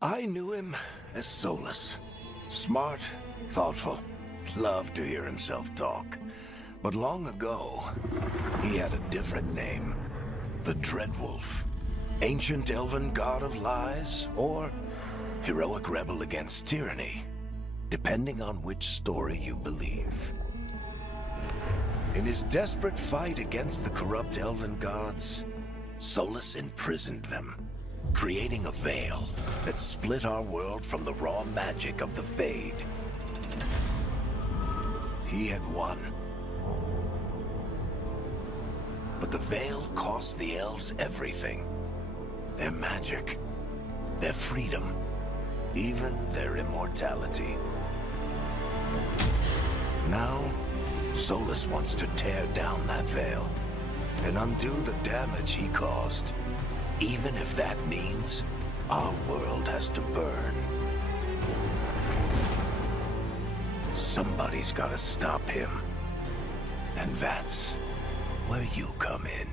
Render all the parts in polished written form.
I knew him as Solus. Smart, thoughtful, loved to hear himself talk. But long ago, he had a different name. The Dreadwolf. Ancient elven god of lies, or heroic rebel against tyranny, depending on which story you believe. In his desperate fight against the corrupt elven gods, Solus imprisoned them, creating a veil that split our world from the raw magic of the Fade. He had won. But the veil cost the elves everything. Their magic, their freedom, even their immortality. Now, Solus wants to tear down that veil and undo the damage he caused, even if that means our world has to burn. Somebody's gotta stop him, and that's where you come in.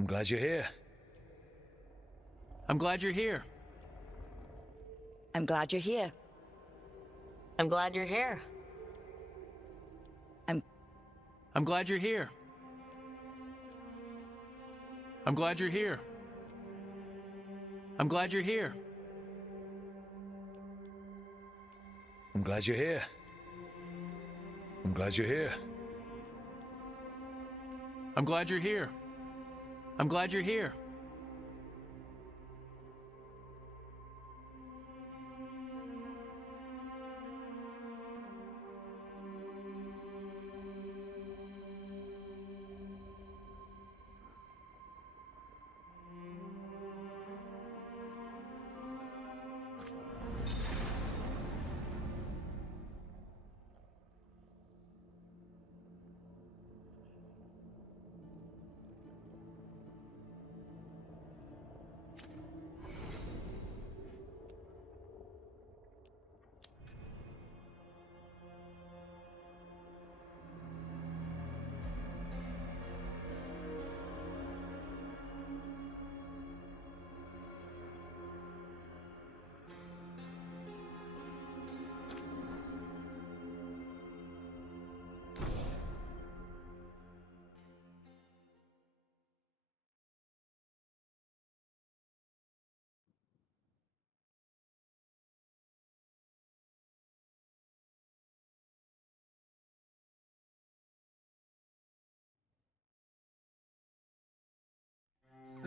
I'm glad you're here. I'm glad you're here. I'm glad you're here. I'm glad you're here. I'm glad you're here. I'm glad you're here. I'm glad you're here. I'm glad you're here. I'm glad you're here. I'm glad you're here. I'm glad you're here.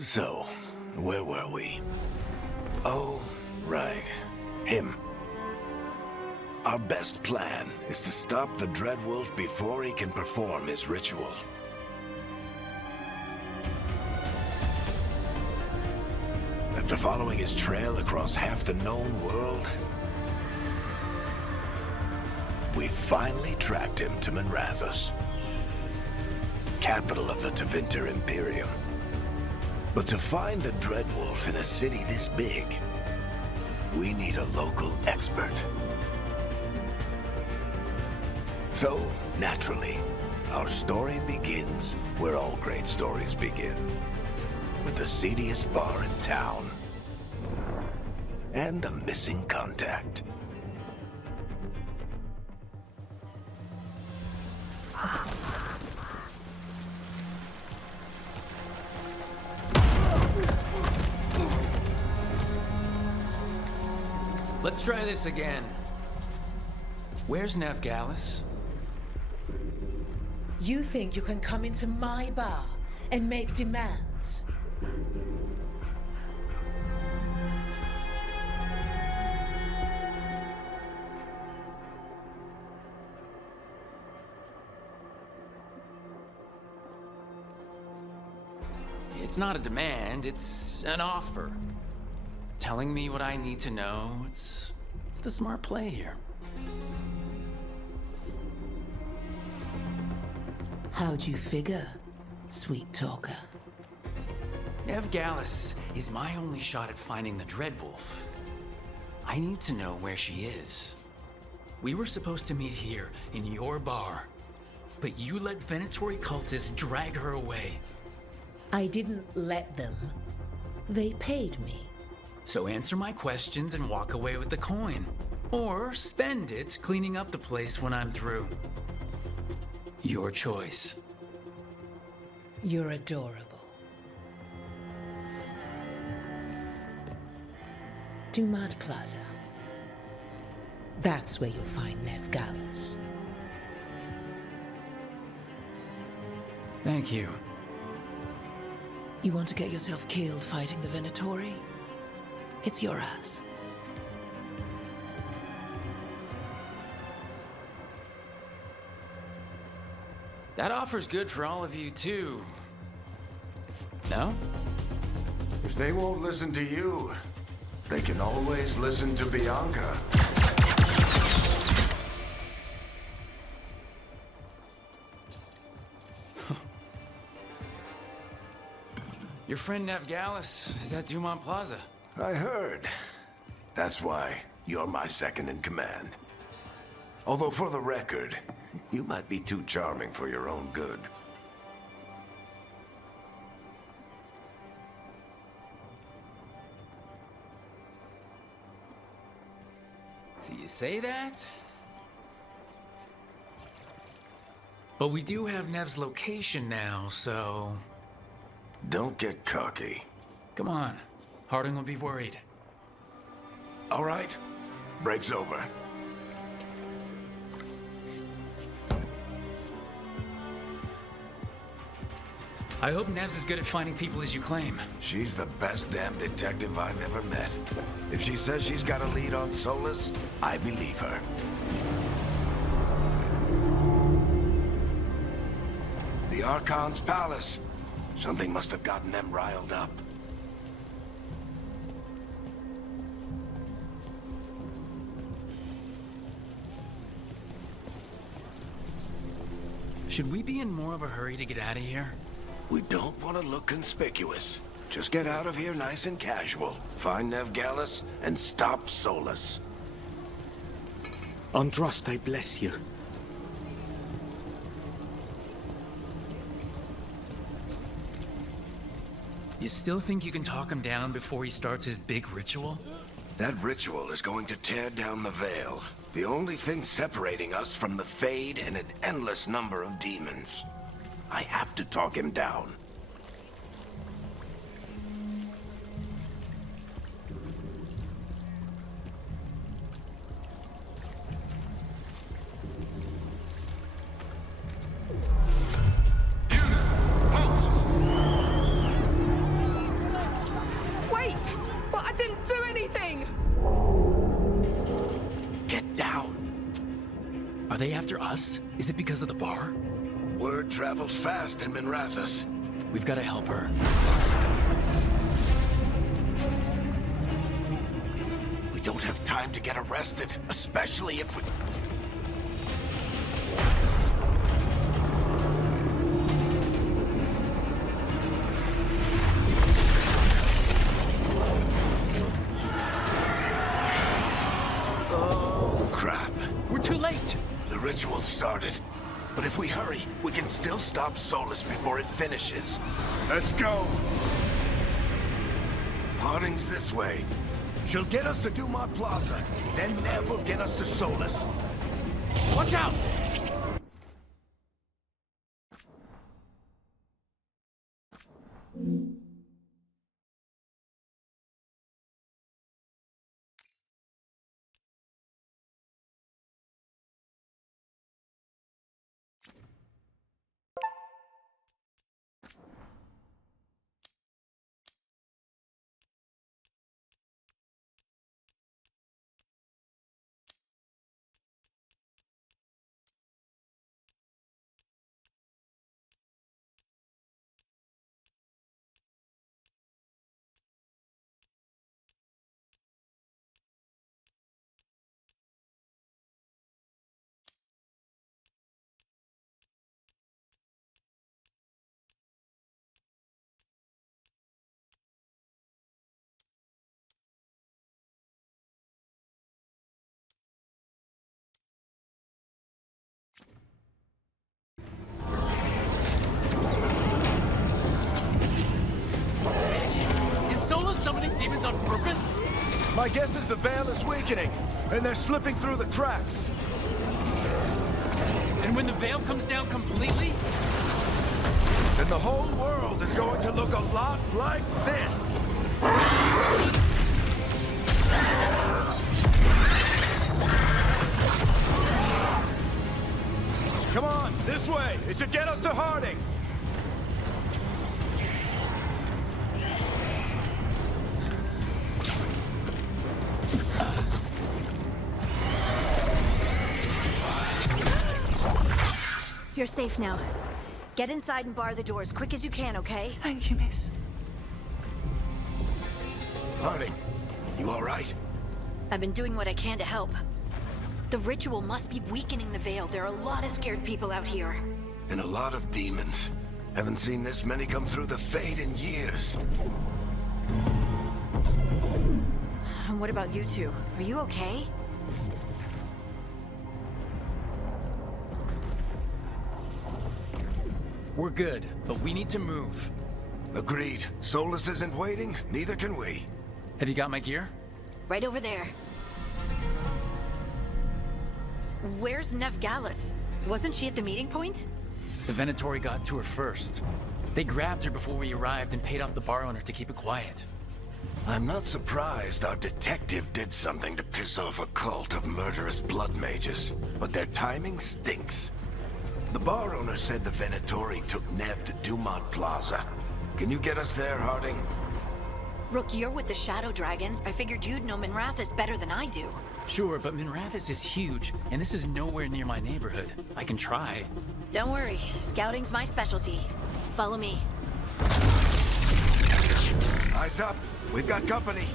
So, where were we? Oh, right. Him. Our best plan is to stop the Dreadwolf before he can perform his ritual. After following his trail across half the known world, we finally tracked him to Minrathous, capital of the Tevinter Imperium. But to find the Dreadwolf in a city this big, we need a local expert. So, naturally, our story begins where all great stories begin. With the seediest bar in town. And a missing contact. Let's try this again. Where's Veilguard? You think you can come into my bar and make demands? It's not a demand, it's an offer. Telling me what I need to know, it's the smart play here. How'd you figure, sweet talker? Veilguard is my only shot at finding the Dreadwolf. I need to know where she is. We were supposed to meet here, in your bar. But you let Venatori cultists drag her away. I didn't let them. They paid me. So answer my questions and walk away with the coin. Or spend it cleaning up the place when I'm through. Your choice. You're adorable. Dumad Plaza. That's where you'll find Veilguard. Thank you. You want to get yourself killed fighting the Venatori? It's your ass. That offer's good for all of you, too. No? If they won't listen to you, they can always listen to Bianca. Your friend Veilguard is at Dumont Plaza. I heard. That's why you're my second in command. Although for the record, you might be too charming for your own good. So you say that? But we do have Nev's location now, so... Don't get cocky. Come on. Harding will be worried. All right. Break's over. I hope Nev's as good at finding people as you claim. She's the best damn detective I've ever met. If she says she's got a lead on Solus, I believe her. The Archon's palace. Something must have gotten them riled up. Should we be in more of a hurry to get out of here? We don't want to look conspicuous. Just get out of here nice and casual. Find Veilguard and stop Solus. Andraste, I bless you. You still think you can talk him down before he starts his big ritual? That ritual is going to tear down the veil. The only thing separating us from the Fade and an endless number of demons. I have to talk him down. Are they after us? Is it because of the bar? Word travels fast in Minrathous. We've got to help her. We don't have time to get arrested, especially if we... Oh, crap. We're too late! The ritual started. But if we hurry, we can still stop Solus before it finishes. Let's go! Harding's this way. She'll get us to Dumont Plaza, then Nev will get us to Solus. Watch out! Summoning demons on purpose? My guess is the veil is weakening, and they're slipping through the cracks. And when the veil comes down completely? Then the whole world is going to look a lot like this. Come on, this way. It should get us to Harding. You're safe now. Get inside and bar the doors quick as you can, okay? Thank you, miss. Harding, you all right? I've been doing what I can to help. The ritual must be weakening the veil. There are a lot of scared people out here. And a lot of demons. Haven't seen this many come through the Fade in years. And what about you two? Are you okay? We're good, but we need to move. Agreed. Solus isn't waiting, neither can we. Have you got my gear? Right over there. Where's Nev Gallus? Wasn't she at the meeting point? The Venatori got to her first. They grabbed her before we arrived and paid off the bar owner to keep it quiet. I'm not surprised our detective did something to piss off a cult of murderous blood mages, but their timing stinks. The bar owner said the Venatori took Nev to Dumont Plaza. Can you get us there, Harding? Rook, you're with the Shadow Dragons. I figured you'd know Minrathous better than I do. Sure, but Minrathous is huge, and this is nowhere near my neighborhood. I can try. Don't worry, scouting's my specialty. Follow me. Eyes up. We've got company.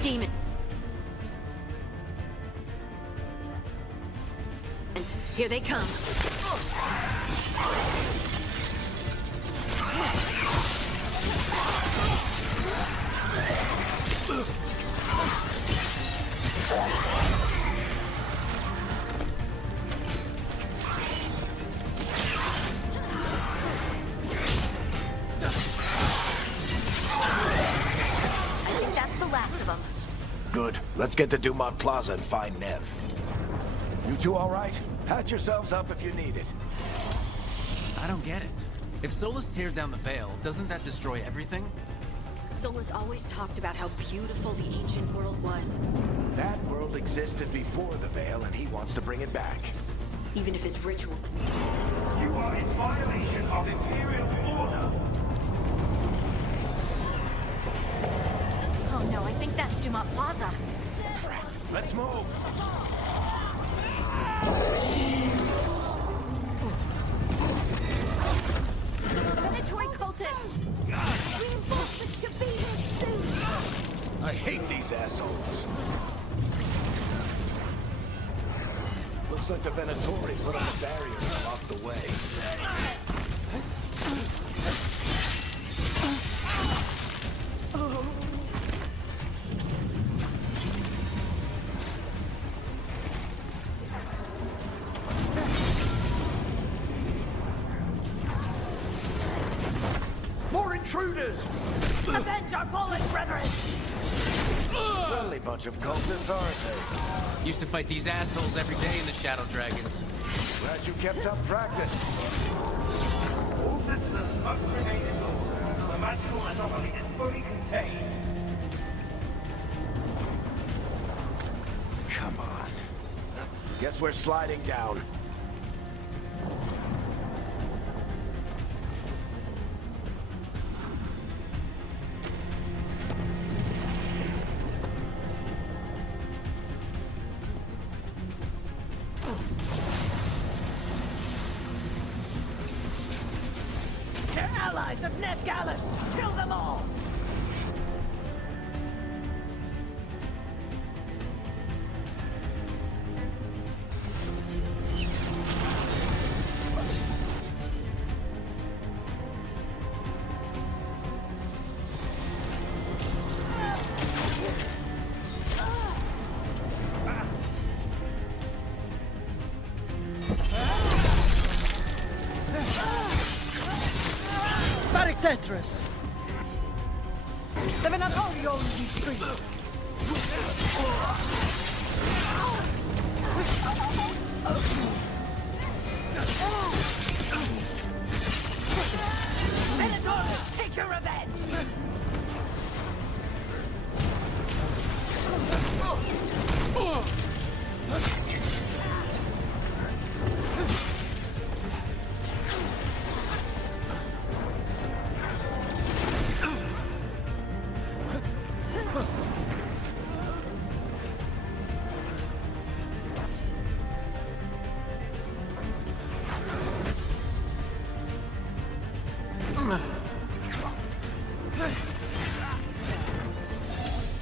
Demon. Here they come. I think that's the last of them. Good. Let's get to Dumont Plaza and find Nev. You two all right? Patch yourselves up if you need it. I don't get it. If Solus tears down the veil, doesn't that destroy everything? Solus always talked about how beautiful the ancient world was, That world existed before the Veil, and he wants to bring it back. even if his ritual... You are in violation of Imperial order. Dumont Plaza. Let's move! Venatory cultists! Reinforcements to be here soon! I hate these assholes. Looks like the Venatori put up a barrier and blocked the way. More intruders! Avenge our fallen brethren! Friendly bunch of cultists, aren't they? Used to fight these assholes every day in the Shadow Dragons. Glad you kept up practice. All citizens must remain indoors until the magical anomaly is fully contained. Come on. Guess we're sliding down. They're allies of Ned Gallus! Kill them all! Tetris. The Venatori own these streets. Venatori, take your revenge!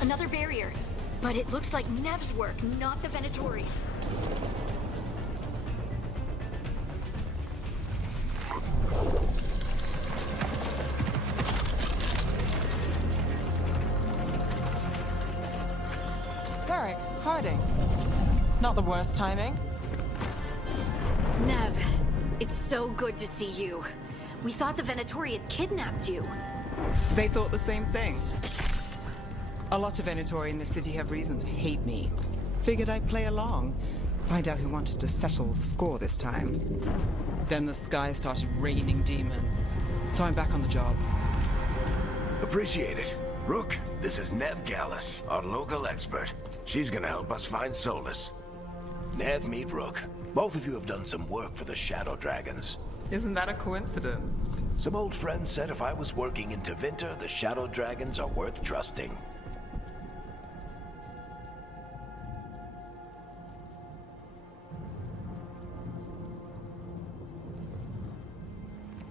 Another barrier. But it looks like Nev's work, not the Venatori's. Varric, Harding. Not the worst timing. Nev, it's so good to see you. We thought the Venatori had kidnapped you. They thought the same thing. A lot of Venatori in the city have reason to hate me. Figured I'd play along. Find out who wanted to settle the score this time. Then the sky started raining demons. So I'm back on the job. Appreciate it. Rook, this is Nev Gallus, our local expert. She's gonna help us find Solus. Nev, meet Rook. Both of you have done some work for the Shadow Dragons. Isn't that a coincidence? Some old friends said if I was working in Tevinter, the Shadow Dragons are worth trusting.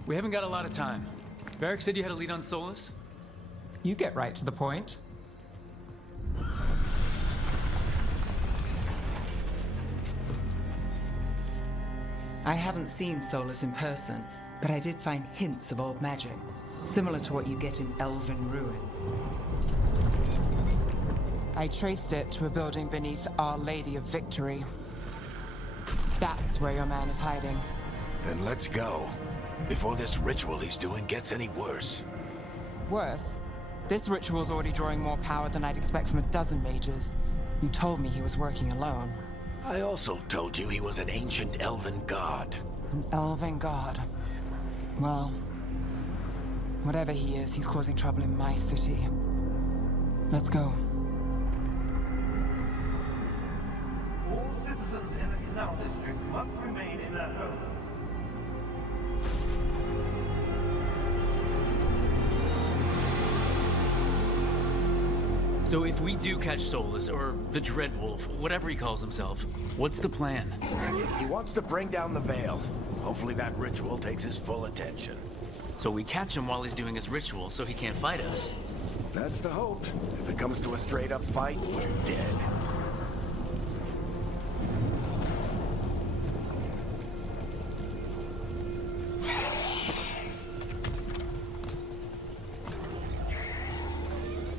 We haven't got a lot of time. Varric said you had a lead on Solus? You get right to the point. I haven't seen Solus in person, but I did find hints of old magic, similar to what you get in elven ruins. I traced it to a building beneath Our Lady of Victory. That's where your man is hiding. Then let's go. Before this ritual he's doing gets any worse. Worse, this ritual's already drawing more power than I'd expect from a dozen mages. You told me he was working alone. I also told you he was an ancient elven god. An elven god. Well, whatever he is, he's causing trouble in my city. Let's go. All citizens in the Canal District must remain in their homes. So if we do catch Solus, or the Dreadwolf, whatever he calls himself, what's the plan? He wants to bring down the Veil. Hopefully that ritual takes his full attention. So we catch him while he's doing his ritual, so he can't fight us. That's the hope. If it comes to a straight-up fight, we're dead.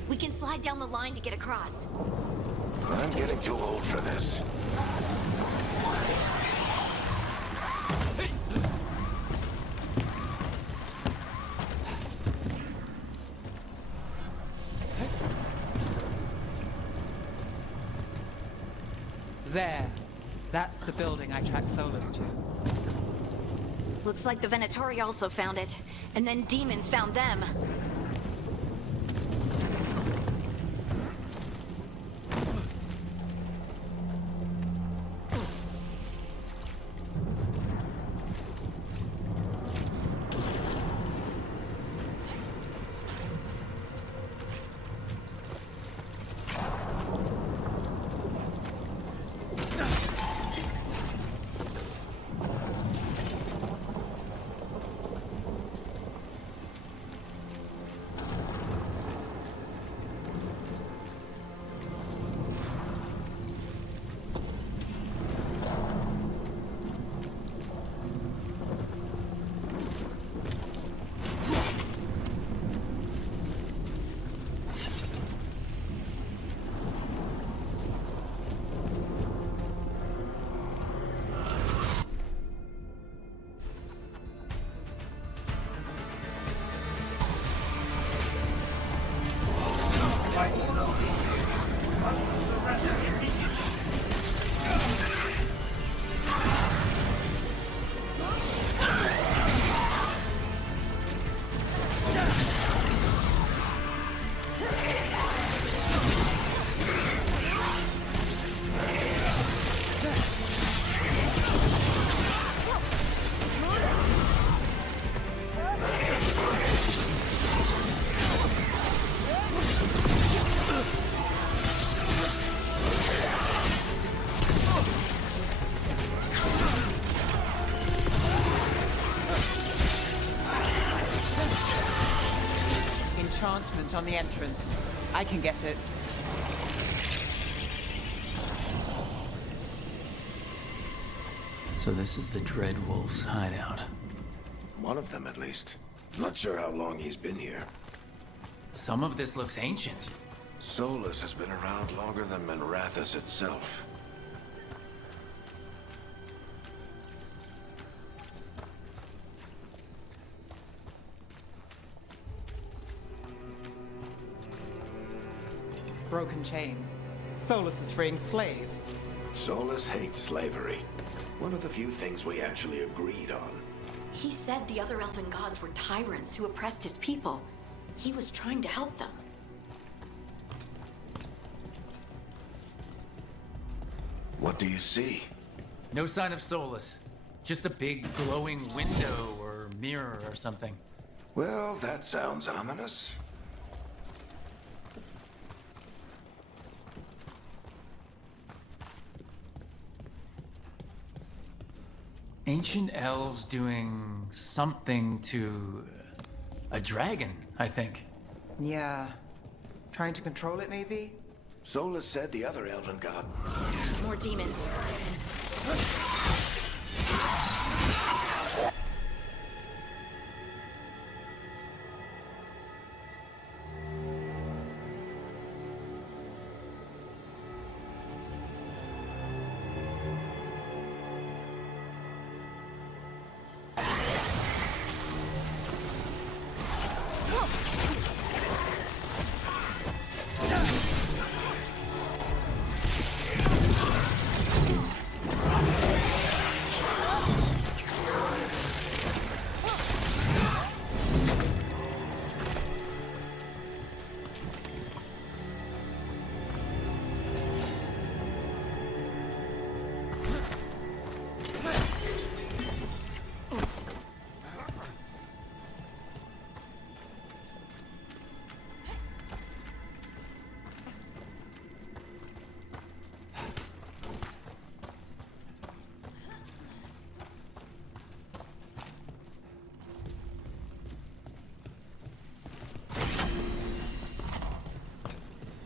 We can slide down the line to get across. I'm getting too old for this. There. That's the building I tracked Solus to. Looks like the Venatori also found it. And then demons found them. Enchantment on the entrance. I can get it. So this is the Dreadwolf's hideout. One of them, at least. Not sure how long he's been here. Some of this looks ancient. Solus has been around longer than Manrathus itself. Broken chains. Solus is freeing slaves. Solus hates slavery. One of the few things we actually agreed on. He said the other elven gods were tyrants who oppressed his people. He was trying to help them. What do you see? No sign of Solus. Just a big glowing window or mirror or something. Well, that sounds ominous. Ancient elves doing something to a dragon, I think. Yeah. Trying to control it, maybe? Solus said the other elven god. More demons.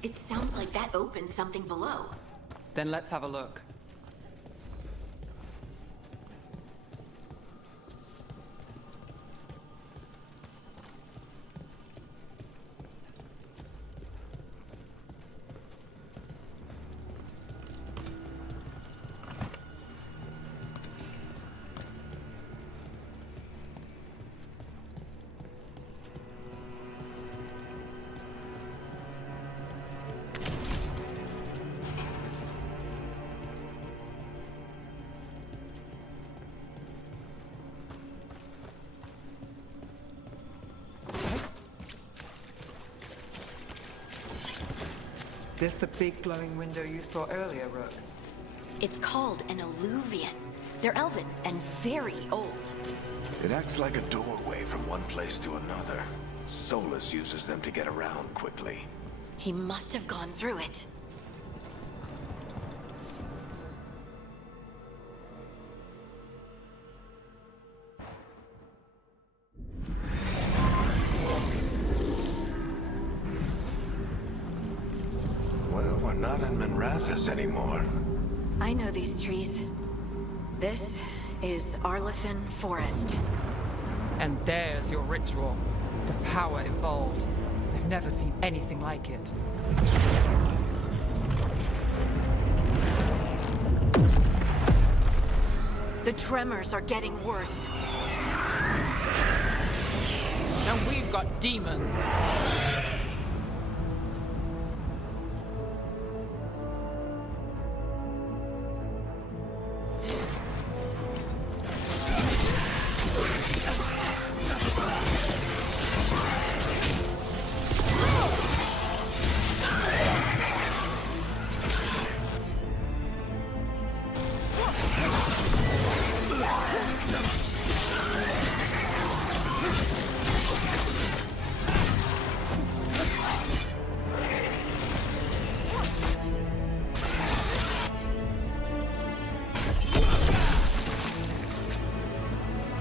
It sounds like that opened something below. Then let's have a look. This the big glowing window you saw earlier, Rook? It's called an alluvian. They're elven and very old. It acts like a doorway from one place to another. Solus uses them to get around quickly. He must have gone through it. Well, we're not in Minrathous anymore. I know these trees. This is Arlethan Forest. And there's your ritual. The power involved. I've never seen anything like it. The tremors are getting worse. And we've got demons.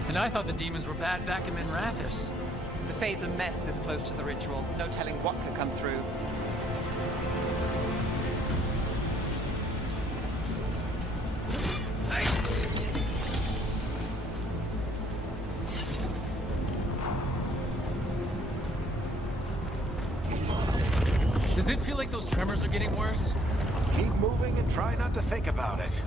And I thought the demons were bad back in Minrathous. The Fade's a mess this close to the ritual. No telling what could come through. Does it feel like those tremors are getting worse? Keep moving and try not to think about it.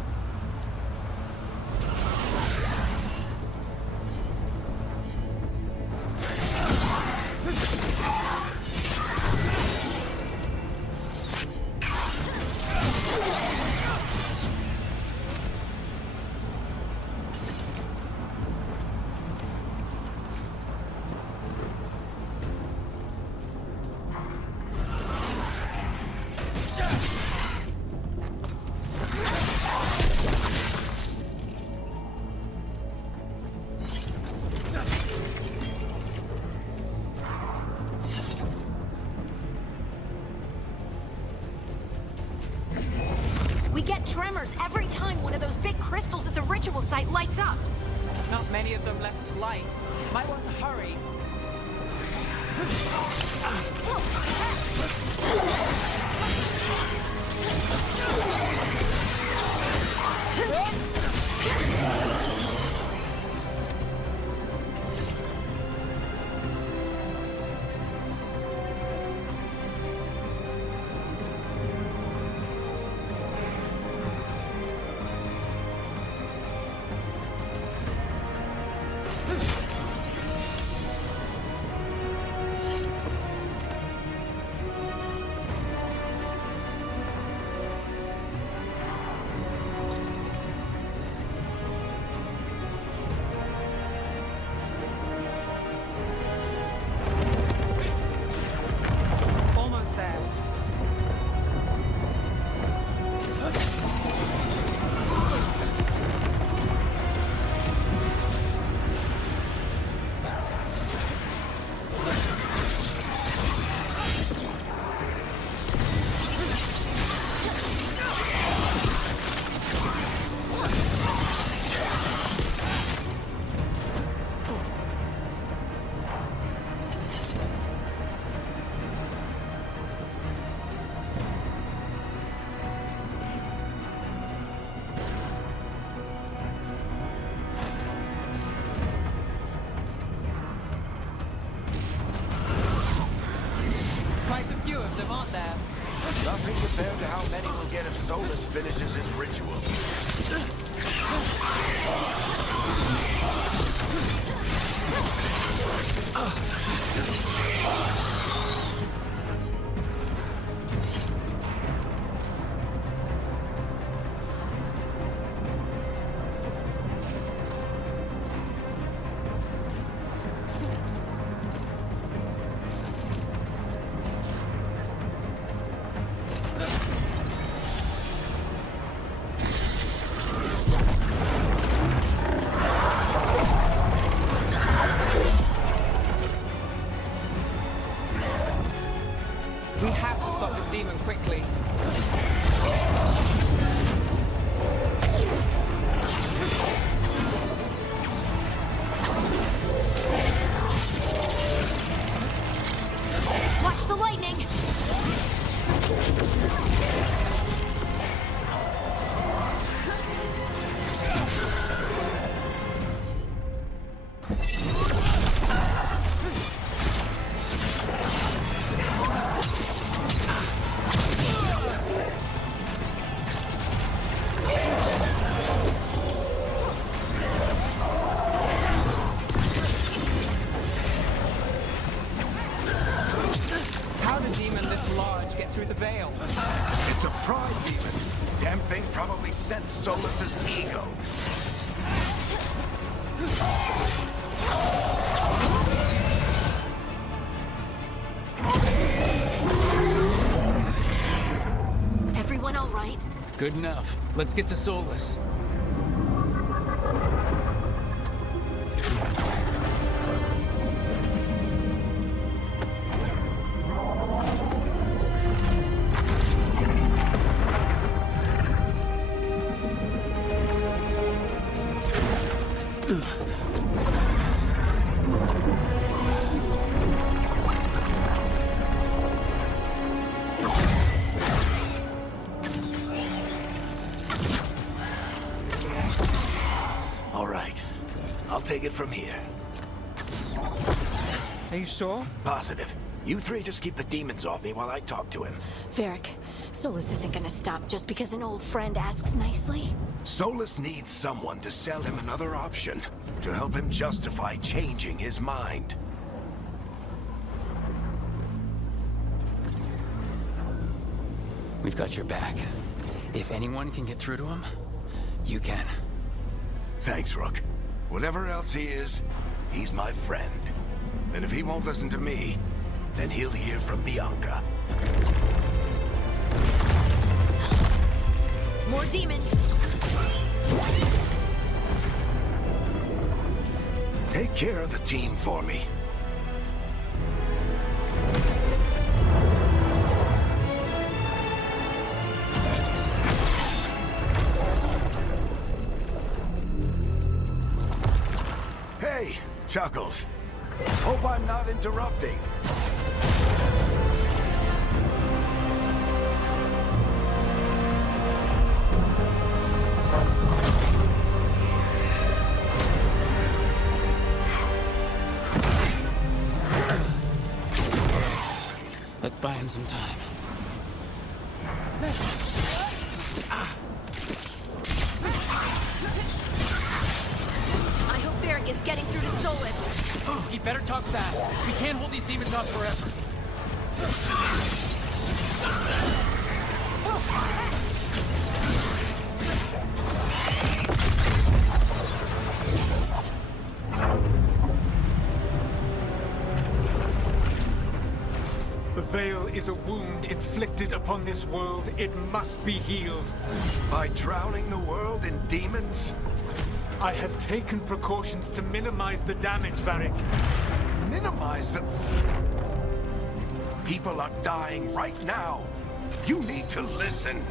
We get tremors every time one of those big crystals at the ritual site lights up. Not many of them left to light. Might want to hurry. of them, aren't there? Nothing compared to how many we'll get if Solus finishes his ritual. We have to stop this demon quickly. Watch the lightning! How did a demon this large get through the veil? It's a pride demon. Damn thing probably sensed Solus's ego. Everyone all right? Good enough. Let's get to Solus. All right. I'll take it from here. Are you sure? Positive. You three just keep the demons off me while I talk to him. Varric, Solus isn't gonna stop just because an old friend asks nicely. Solus needs someone to sell him another option, to help him justify changing his mind. We've got your back. If anyone can get through to him, you can. Thanks, Rook. Whatever else he is, he's my friend. And if he won't listen to me, then he'll hear from Bianca. More demons! Take care of the team for me. Hey, Chuckles. Hope I'm not interrupting. Let's buy him some time. I hope Varric is getting through to Solus. He better talk fast. We can't hold these demons off forever. The Veil is a wound inflicted upon this world. It must be healed. By drowning the world in demons? I have taken precautions to minimize the damage, Varric. Minimize the... People are dying right now. You need to listen.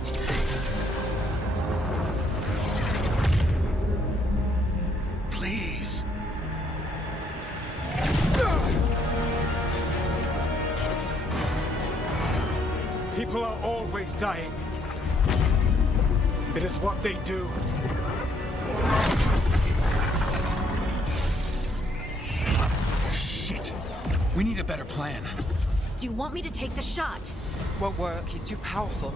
Please. People are always dying. It is what they do. Shit. We need a better plan. Do you want me to take the shot? Won't work. He's too powerful.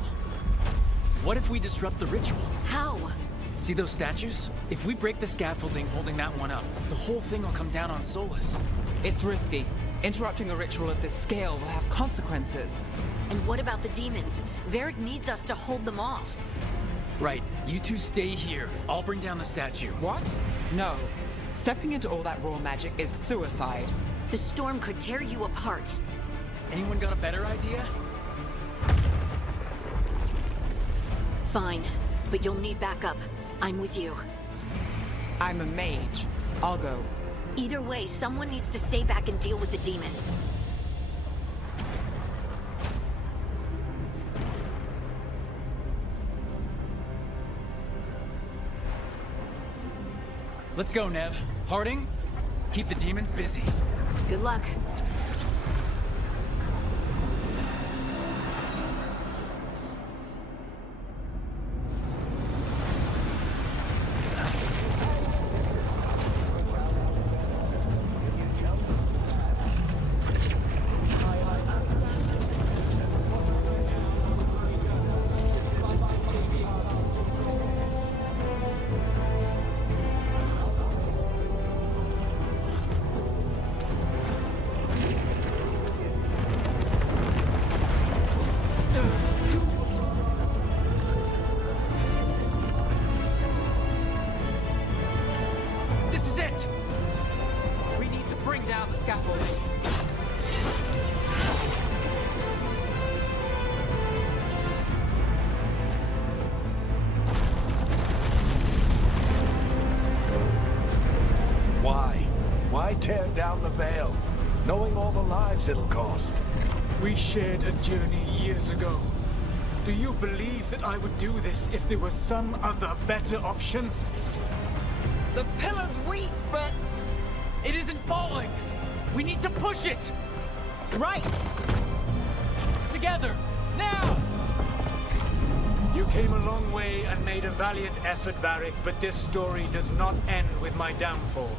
What if we disrupt the ritual? How? See those statues? If we break the scaffolding holding that one up, the whole thing will come down on Solus. It's risky. Interrupting a ritual of this scale will have consequences. And what about the demons? Varric needs us to hold them off. Right, you two stay here. I'll bring down the statue. What? No. Stepping into all that raw magic is suicide. The storm could tear you apart. Anyone got a better idea? Fine, but you'll need backup. I'm with you. I'm a mage. I'll go. Either way, someone needs to stay back and deal with the demons. Let's go, Nev. Harding, keep the demons busy. Good luck. Why tear down the Veil, knowing all the lives it'll cost? We shared a journey years ago. Do you believe that I would do this if there was some other better option? The pillar's weak, but... It isn't falling! We need to push it! Right! Together! Now! You came a long way and made a valiant effort, Varric, but this story does not end with my downfall.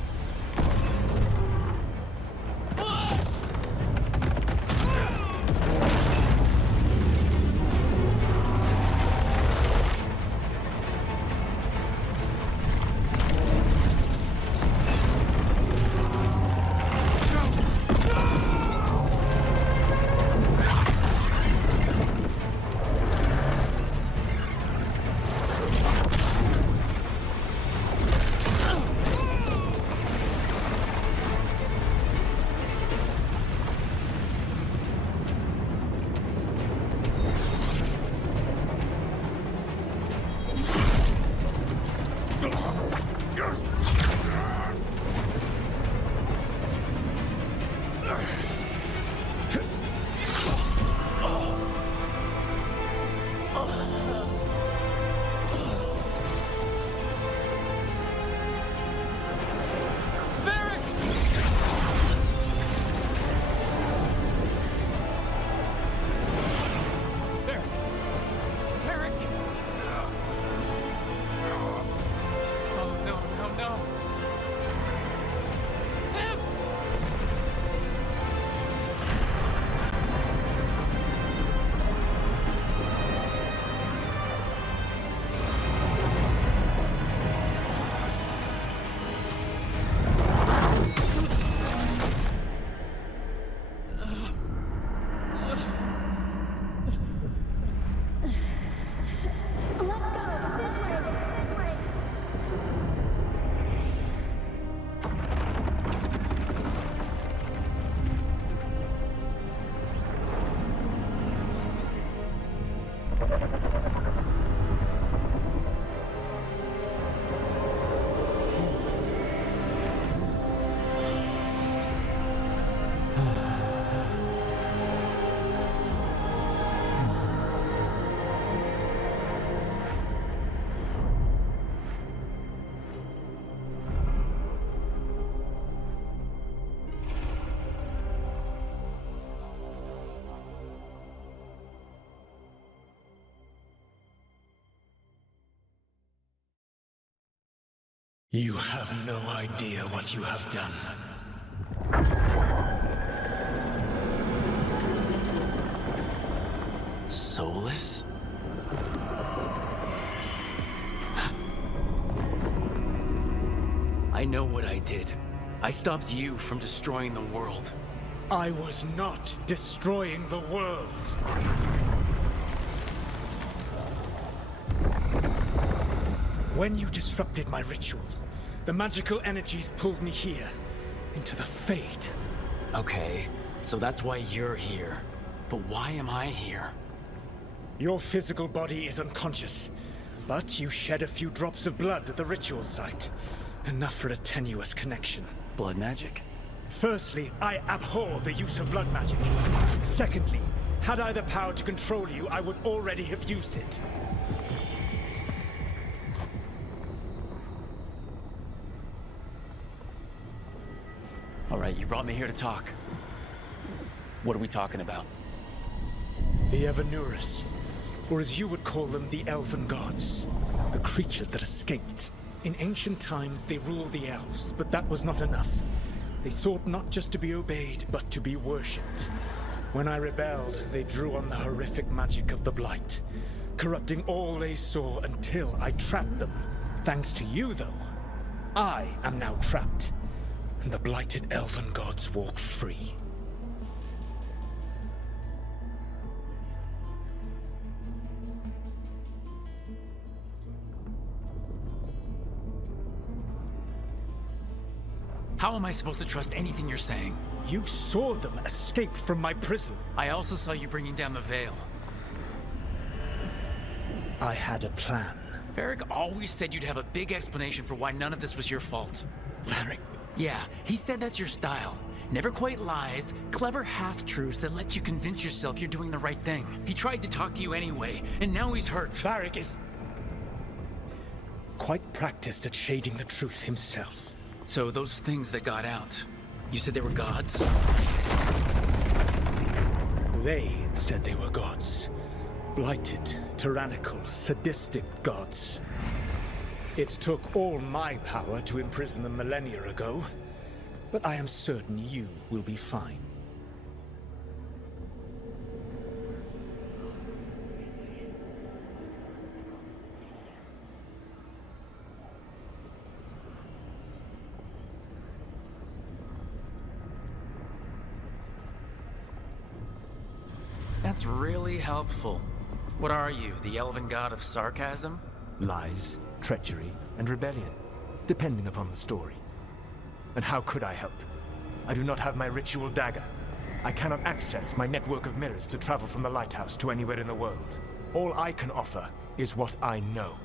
You have no idea what you have done. Soulless? I know what I did. I stopped you from destroying the world. I was not destroying the world. When you disrupted my ritual, the magical energies pulled me here, into the Fade. Okay, so that's why you're here. But why am I here? Your physical body is unconscious, but you shed a few drops of blood at the ritual site. Enough for a tenuous connection. Blood magic? Firstly, I abhor the use of blood magic. Secondly, had I the power to control you, I would already have used it. All right, you brought me here to talk. What are we talking about? The Evanurus, or as you would call them, the Elven Gods. The creatures that escaped. In ancient times, they ruled the elves, but that was not enough. They sought not just to be obeyed, but to be worshipped. When I rebelled, they drew on the horrific magic of the Blight, corrupting all they saw until I trapped them. Thanks to you, though, I am now trapped, and the blighted Elven Gods walk free. How am I supposed to trust anything you're saying? You saw them escape from my prison. I also saw you bringing down the veil. I had a plan. Varric always said you'd have a big explanation for why none of this was your fault. Varric? Yeah, he said that's your style. Never quite lies, clever half-truths that let you convince yourself you're doing the right thing. He tried to talk to you anyway, and now he's hurt. Varric is quite practiced at shading the truth himself. So those things that got out, you said they were gods? They said they were gods. Blighted, tyrannical, sadistic gods. It took all my power to imprison them millennia ago, but I am certain you will be fine. That's really helpful. What are you, the elven god of sarcasm? Lies, treachery, and rebellion, depending upon the story. And how could I help? I do not have my ritual dagger. I cannot access my network of mirrors to travel from the lighthouse to anywhere in the world. All I can offer is what I know.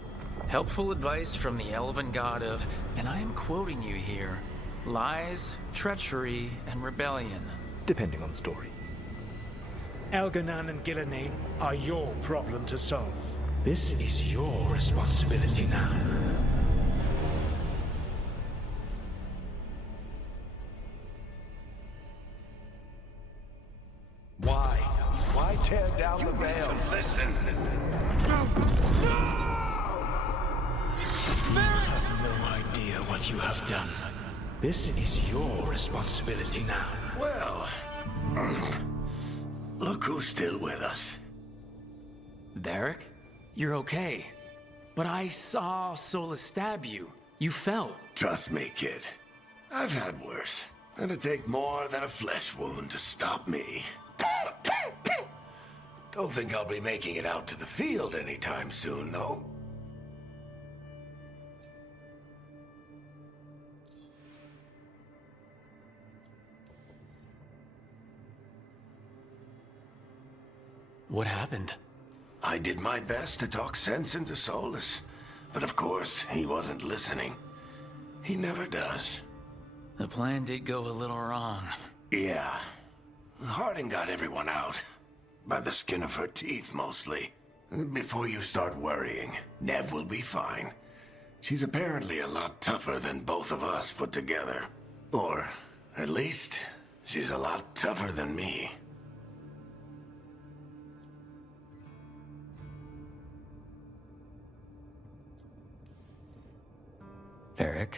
Helpful advice from the elven god of, and I am quoting you here, lies, treachery, and rebellion. Depending on the story. Elganan and Gillenane are your problem to solve. This is your responsibility now. Why? Why tear down the veil? Listen. You have no idea what you have done. This is your responsibility now. Well, look who's still with us. Varric? You're okay. But I saw Solus stab you. You fell. Trust me, kid. I've had worse. It'd take more than a flesh wound to stop me. Don't think I'll be making it out to the field anytime soon, though. What happened? I did my best to talk sense into Solus, but of course, he wasn't listening. He never does. The plan did go a little wrong. Yeah. Harding got everyone out. By the skin of her teeth, mostly. Before you start worrying, Nev will be fine. She's apparently a lot tougher than both of us put together. Or, at least, she's a lot tougher than me. Varric,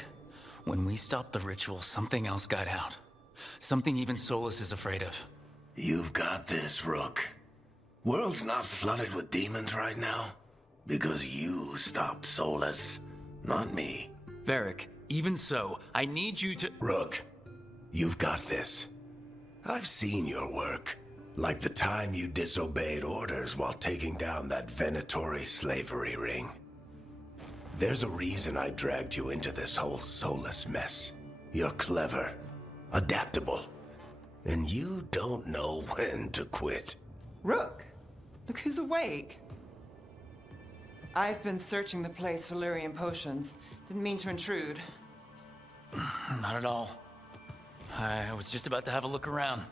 when we stopped the ritual, something else got out. Something even Solus is afraid of. You've got this, Rook. World's not flooded with demons right now because you stopped Solus, not me. Varric, even so, I need you to— Rook, you've got this. I've seen your work. Like the time you disobeyed orders while taking down that Venatori slavery ring. There's a reason I dragged you into this whole Solus mess. You're clever, adaptable, and you don't know when to quit. Rook, look who's awake. I've been searching the place for Lyrian potions. Didn't mean to intrude. Not at all. I was just about to have a look around.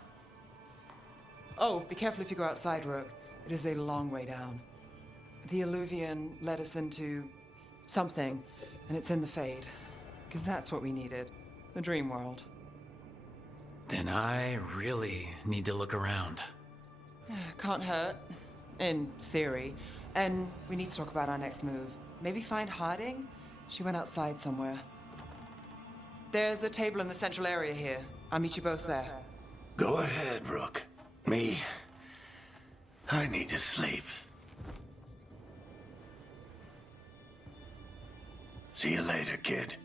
Oh, be careful if you go outside, Rook. It is a long way down. The Illuvian led us into something, and it's in the Fade. Because that's what we needed. The dream world. Then I really need to look around. Can't hurt. In theory. And we need to talk about our next move. Maybe find Harding? She went outside somewhere. There's a table in the central area here. I'll meet you both there. Go ahead, Rook. Me, I need to sleep. See you later, kid.